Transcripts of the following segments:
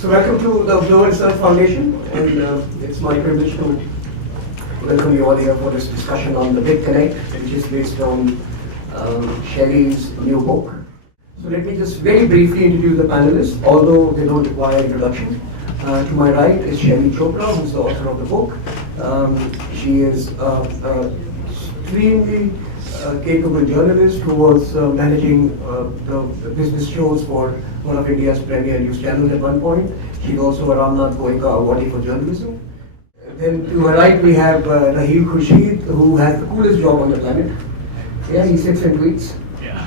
So welcome to the Global Research Foundation, and it's my privilege to welcome you all here for this discussion on the Big Connect, which is based on Shelley's new book. So let me just very briefly introduce the panelists, although they don't require introduction. To my right is Shelley Chopra, who's the author of the book. She is extremely capable journalist who was managing the business shows for one of India's premier news channels at one point. She's also a Ramnath Goenka awardee for journalism. Then to her right we have Raheel Khurshid, who has the coolest job on the planet. Yeah, he sits and tweets. Yeah.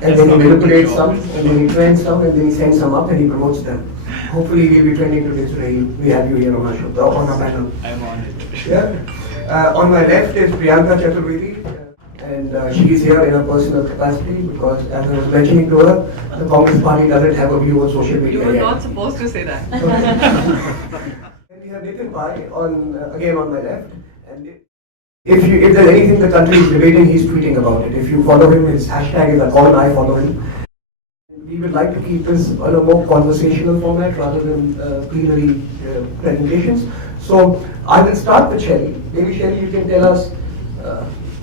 And then he manipulates some, and then he trends some, and then he sends some up and he promotes them. Hopefully he'll be trending today, so we have you here on our show, on our panel. I'm on it. Yeah. On my left is Priyanka Chaturvedi, and she is here in her personal capacity because, as I was mentioning to her, the Congress Party doesn't have a view on social media You were yet. not supposed to say that. And we have Nitin Pai again on my left. And if there's anything the country is debating, he's tweeting about it. If you follow him, his hashtag is #I follow him. We would like to keep this on a more conversational format rather than plenary presentations. So I will start with Shelley. Maybe Shelley, you can tell us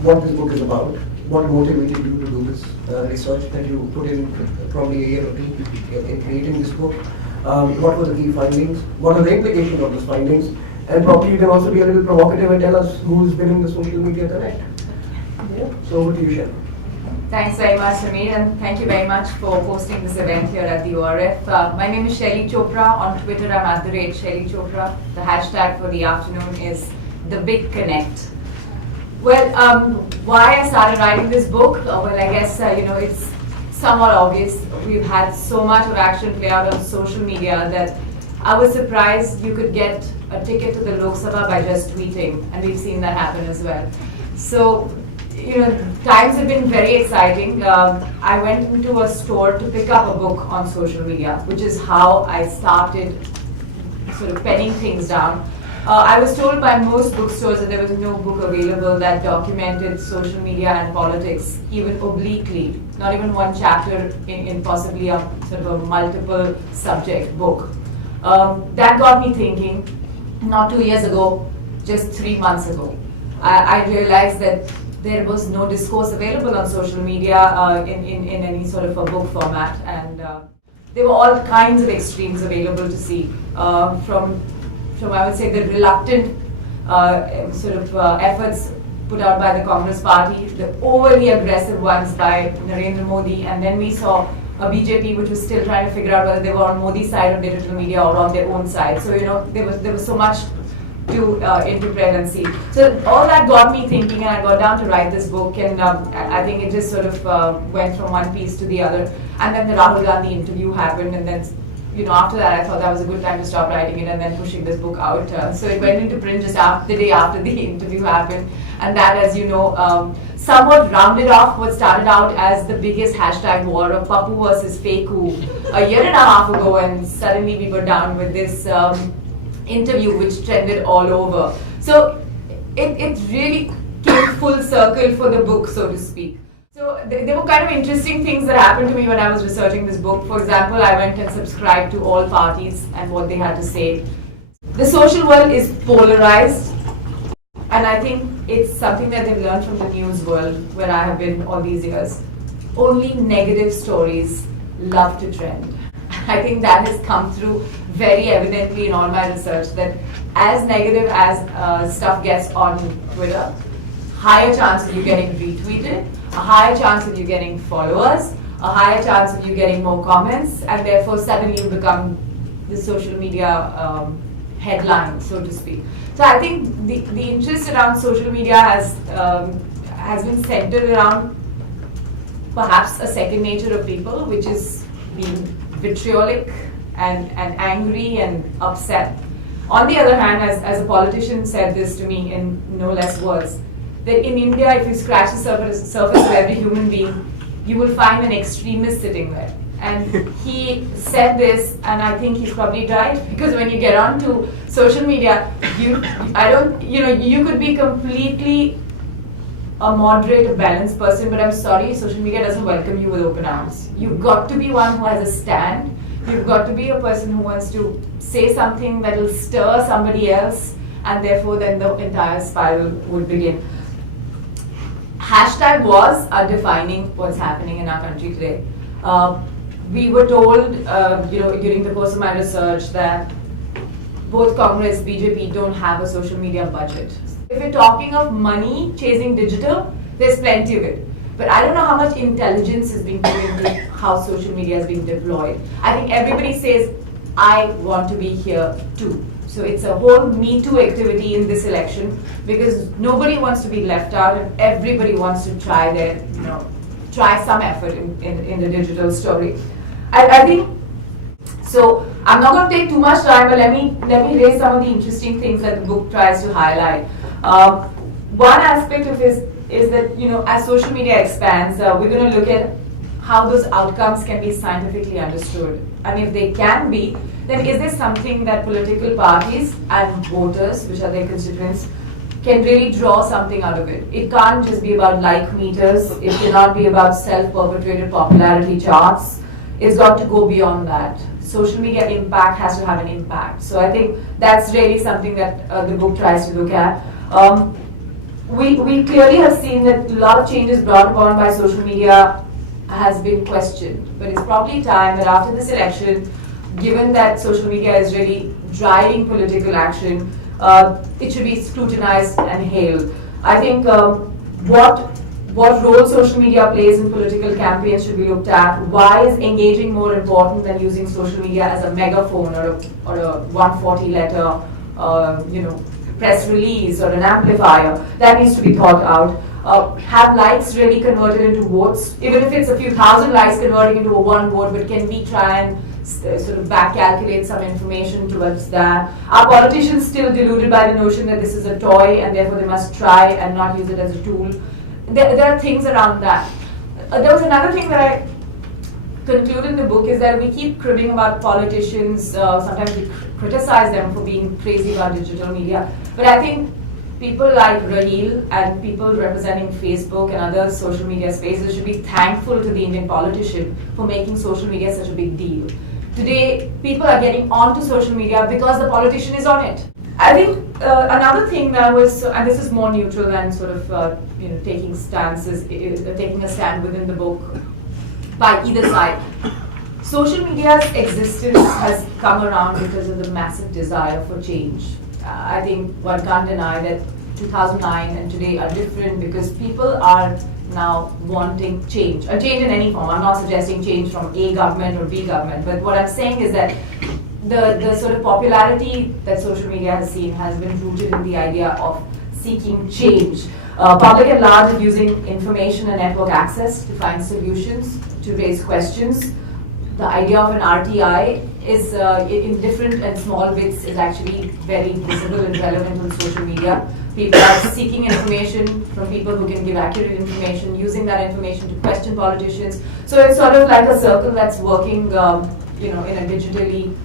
what this book is about, what motivated you to do this research that you put in probably a year or two in creating this book. What were the key findings? What are the implications of those findings? And probably you can also be a little provocative and tell us who's winning the social media connect. Yeah. So over to you, Shelley. Thanks very much, Samir, and thank you very much for hosting this event here at the ORF. My name is Shelley Chopra. On Twitter, I'm @Shelley Chopra. The hashtag for the afternoon is The Big Connect. Well, why I started writing this book? Well, I guess it's somewhat obvious. We've had so much of action play out on social media that I was surprised you could get a ticket to the Lok Sabha by just tweeting, and we've seen that happen as well. So, times have been very exciting. I went into a store to pick up a book on social media, which is how I started sort of penning things down. I was told by most bookstores that there was no book available that documented social media and politics, even obliquely, not even one chapter in possibly a sort of a multiple subject book. That got me thinking, not 2 years ago, just 3 months ago. I realized that there was no discourse available on social media in any sort of a book format, and there were all kinds of extremes available to see, from I would say the reluctant efforts put out by the Congress Party, the overly aggressive ones by Narendra Modi, and then we saw a BJP which was still trying to figure out whether they were on Modi's side of digital media or on their own side. So there was so much to interpret and see. So all that got me thinking, and I got down to write this book, and I think it just sort of went from one piece to the other. And then the Rahul Gandhi interview happened, and then after that I thought that was a good time to stop writing it and then pushing this book out. So it went into print just the day after the interview happened, and that, as you know, somewhat rounded off what started out as the biggest hashtag war of Pappu versus Faku a year and a half ago, and suddenly we were down with this interview which trended all over. So it really came full circle for the book, so to speak. So there were kind of interesting things that happened to me when I was researching this book. For example, I went and subscribed to all parties and what they had to say. The social world is polarized, and I think it's something that they've learned from the news world where I have been all these years. Only negative stories love to trend. I think that has come through very evidently in all my research, that as negative as stuff gets on Twitter, higher chance of you getting retweeted, a higher chance of you getting followers, a higher chance of you getting more comments, and therefore suddenly you become the social media headline, so to speak. So I think the interest around social media has been centered around perhaps a second nature of people, which is being vitriolic and angry and upset. On the other hand, as a politician said this to me in no less words, that in India, if you scratch the surface of every human being, you will find an extremist sitting there. And he said this, and I think he's probably right, because when you get onto social media, you could be completely a moderate, a balanced person, but I'm sorry, social media doesn't welcome you with open arms. You've got to be one who has a stand. You've got to be a person who wants to say something that will stir somebody else, and therefore then the entire spiral would begin. Hashtag was defining what's happening in our country today. We were told, during the course of my research that both Congress, BJP don't have a social media budget. If we're talking of money chasing digital, there's plenty of it. But I don't know how much intelligence is being put into how social media is being deployed. I think everybody says, I want to be here too. So it's a whole Me Too activity in this election because nobody wants to be left out and everybody wants to try try some effort in the digital story. I think, so I'm not going to take too much time, but let me raise some of the interesting things that the book tries to highlight. One aspect of it is that, as social media expands, we're going to look at how those outcomes can be scientifically understood. And if they can be, then is there something that political parties and voters, which are their constituents, can really draw something out of it? It can't just be about like meters, it cannot be about self-perpetuated popularity charts. It's got to go beyond that. Social media impact has to have an impact. So I think that's really something that the book tries to look at. We clearly have seen that a lot of changes brought upon by social media has been questioned. But it's probably time that after this election, given that social media is really driving political action, it should be scrutinized and hailed. I think what role social media plays in political campaigns should be looked at. Why is engaging more important than using social media as a megaphone or a 140 letter press release or an amplifier? That needs to be thought out. Have likes really converted into votes? Even if it's a few thousand likes converting into a one vote, but can we try and sort of back calculate some information towards that? Are politicians still deluded by the notion that this is a toy and therefore they must try and not use it as a tool? There are things around that. There was another thing that I conclude in the book is that we keep cribbing about politicians. Sometimes we criticize them for being crazy about digital media. But I think people like Raheel and people representing Facebook and other social media spaces should be thankful to the Indian politician for making social media such a big deal. Today, people are getting onto social media because the politician is on it. I think another thing that was, and this is more neutral than sort of taking stances, taking a stand within the book by either side. Social media's existence has come around because of the massive desire for change. I think one can't deny that 2009 and today are different because people are now wanting change. A change in any form. I'm not suggesting change from A government or B government, but what I'm saying is that the sort of popularity that social media has seen has been rooted in the idea of seeking change. Public at large is using information and network access to find solutions, to raise questions. The idea of an RTI is in different and small bits is actually very visible and relevant on social media. People are seeking information from people who can give accurate information, using that information to question politicians. So it's sort of like a circle that's working in a digitally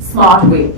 smart way.